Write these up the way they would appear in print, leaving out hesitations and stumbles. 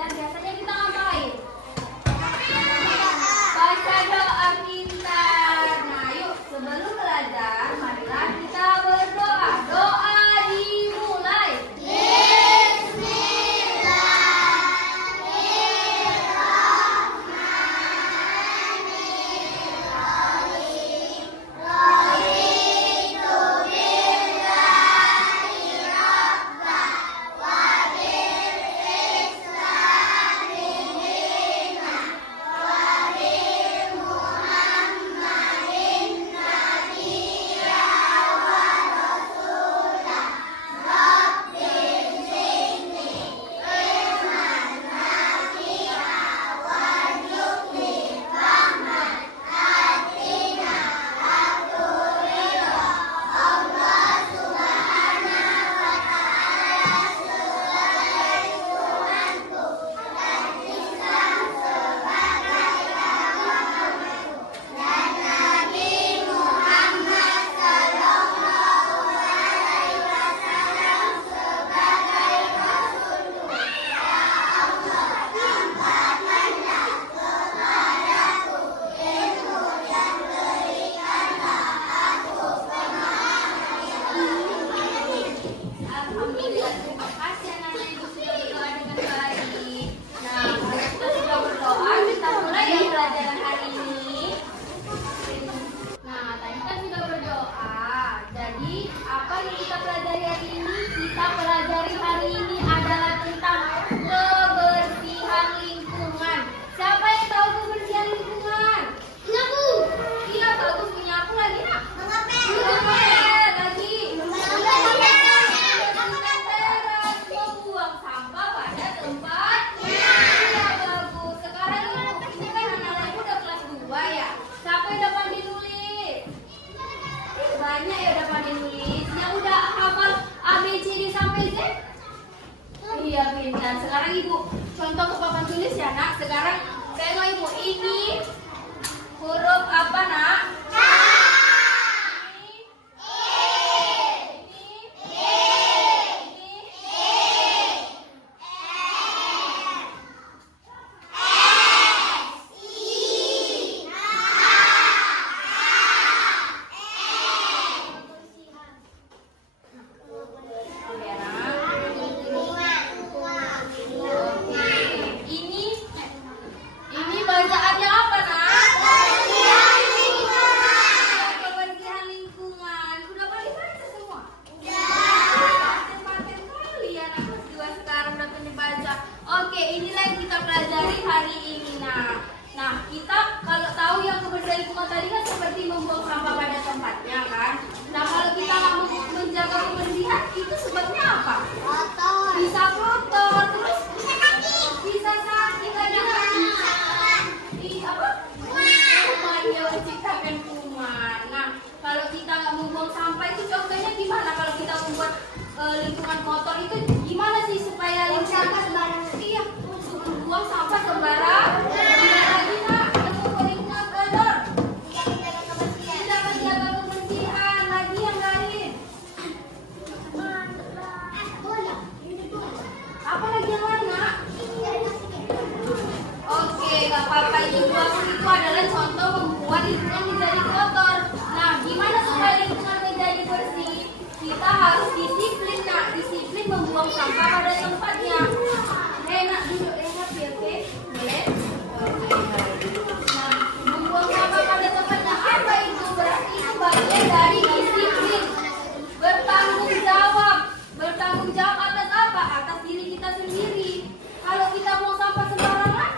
belajar biasanya kita ngapain? Baca doa kita. Nah, yuk sebelum belajar, marilah kita berdoa. Doa dimulai. Alhamdulillah, terima kasih anak-anak ibu sudah berdoa dengan baik. Nah, kalau kita sudah berdoa, kita mulai ya pelajaran hari ini. Nah, tadi kan sudah berdoa. Jadi, apa yang kita pelajari hari ini? Kita pelajari hari ini adalah tentang kebersihan lingkungan. Siapa yang tahu kebersihan lingkungan? Punya aku. Iya, bagus, punya aku lagi nak. Lagi. Membuang sampah pada tempatnya. Iya, bagus. Sekarang ini kan anak-anak ibu udah kelas 2 ya. Siapa yang udah pandai nulis? Banyak ya udah pandai nulis. Yang udah hafal ABCD sampai Z? Iya, pintar. Sekarang ibu contoh ke papan tulis ya nak. Sekarang tengok ibu, ini huruf apa nak? Ini bacaannya apa nak? Kebersihan lingkungan. Sudah pada baca semua? Paten kali ya anak kelas 2 sekarang udah pandai baca. Oke, inilah yang kita pelajari hari ini Nah, kita kalau tahu yang kebersihan lingkungan tadi kan seperti membuang sampah pada tempatnya kan. Nah, kalau kita nggak menjaga kebersihan itu sebabnya apa? Bisa kotor, terus bisa sakit, ada kuman ya, menciptakan kuman. Nah, kalau kita nggak membuang sampah itu contohnya gimana? Kalau kita membuat lingkungan kotor itu gimana sih supaya lingkungan sembarangan? Iya, buang sampah sembarangan. Lagi nak, untuk lingkungan kotor. Tidak menjaga kebersihan. Lagi yang lain. Apa lagi yang lain nak? Oke, gak apa-apa. Ini buang itu adalah contoh membuat lingkungan menjadi kotor. Nah, gimana supaya lingkungan menjadi bersih? Kita harus disiplin nak, disiplin membuang sampah pada tempatnya. Nak duduk happy, oke? Boleh? Nah, membuang sampah pada tempatnya apa itu? Berarti itu bagian dari disiplin. Bertanggung jawab. Bertanggung jawab atas apa? Atas diri kita sendiri. Kalau kita buang sampah sembarangan,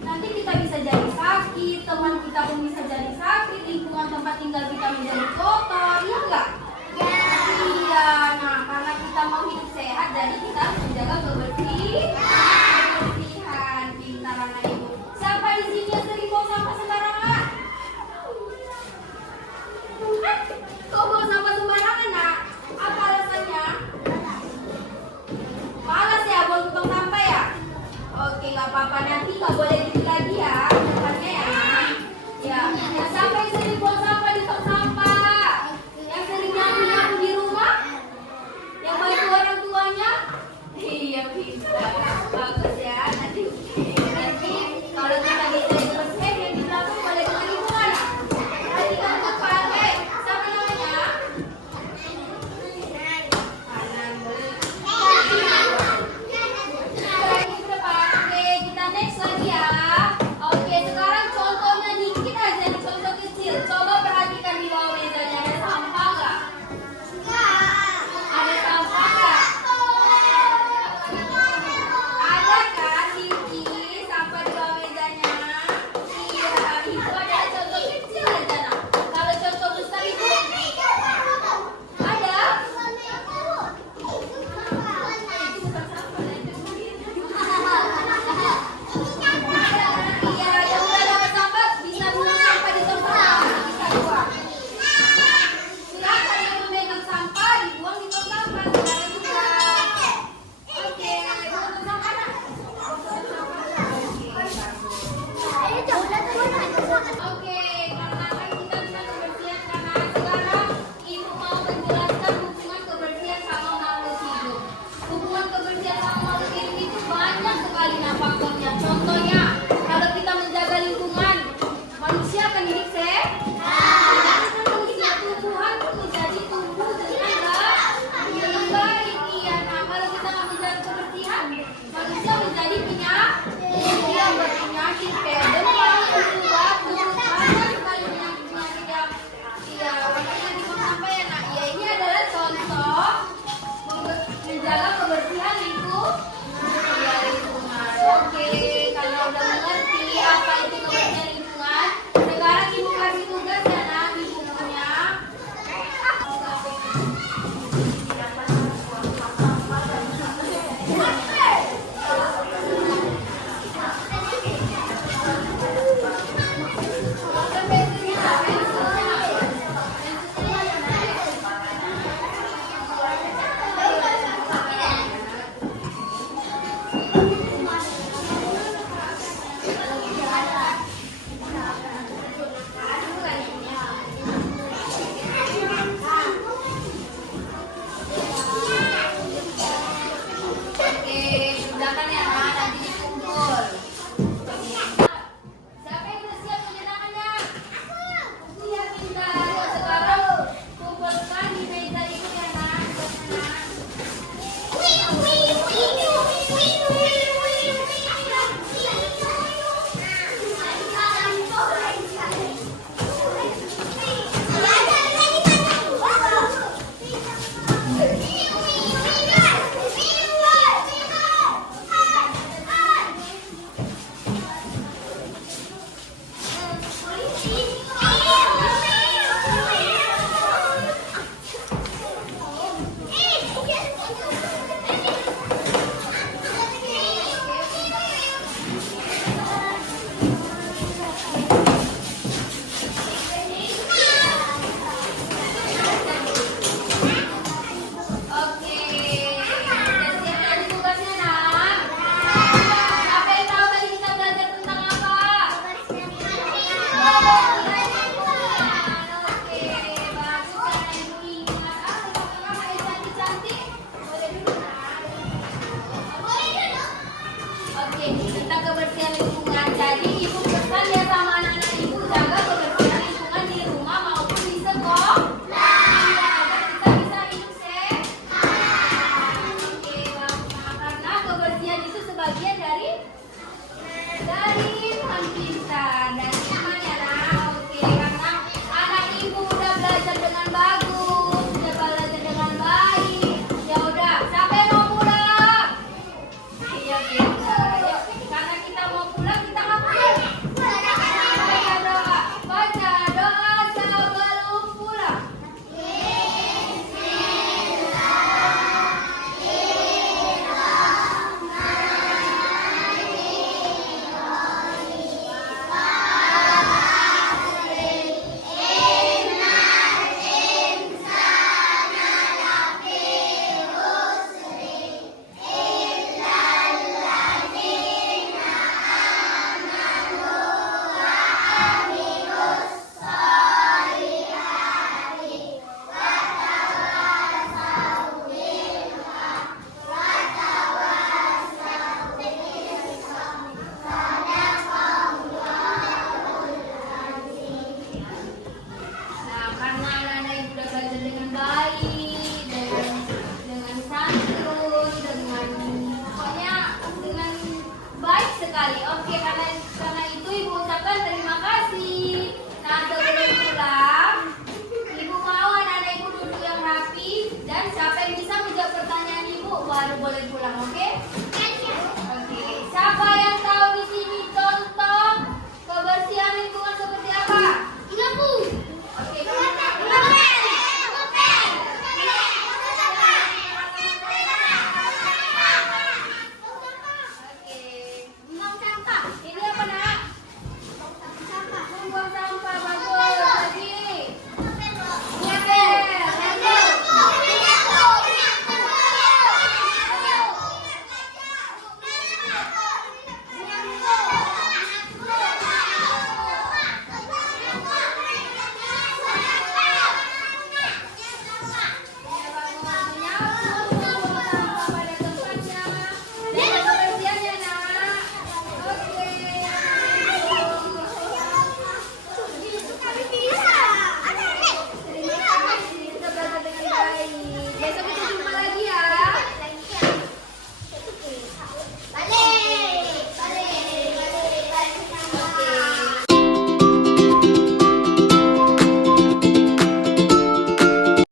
nanti kita bisa jadi sakit, teman kita pun bisa jadi sakit, lingkungan tempat tinggal kita menjadi kotor, iya enggak? Iya, nah karena kita mau hidup sehat, jadi kita harus menjaga kebersihan. Pintar anak ibu. Siapa di sini yang sering buang sampah sembarangan? Kok buang sampah sembarangan nak? Apa alasannya? Malas ya buang tukang sampah ya? Oke, nggak apa-apa, nanti nggak boleh gitu lagi ya, depannya ya. Ya, siapa yang sering buang sampah di tong sampah? Yang sering nyapu di rumah? Yang bantu orang tuanya? Iya, bisa. Bagus ya. Nanti kayak demam, flu, batuk, banyak sekali penyakit-penyakit yang makanya disampaikan. Nah, ya ini adalah contoh menjaga kebersihan lingkungan. Oke, karena udah mengerti apa itu kebersihan lingkungan, sekarang ibu kasih tugas ya nak di bukunya. Tentang kebersihan lingkungan. Jadi ibu pesan ya sama anak-anak ibu, jaga kebersihan lingkungan di rumah maupun di sekolah. Agar kita bisa hidup sehat. Oke, karena kebersihan itu sebagian dari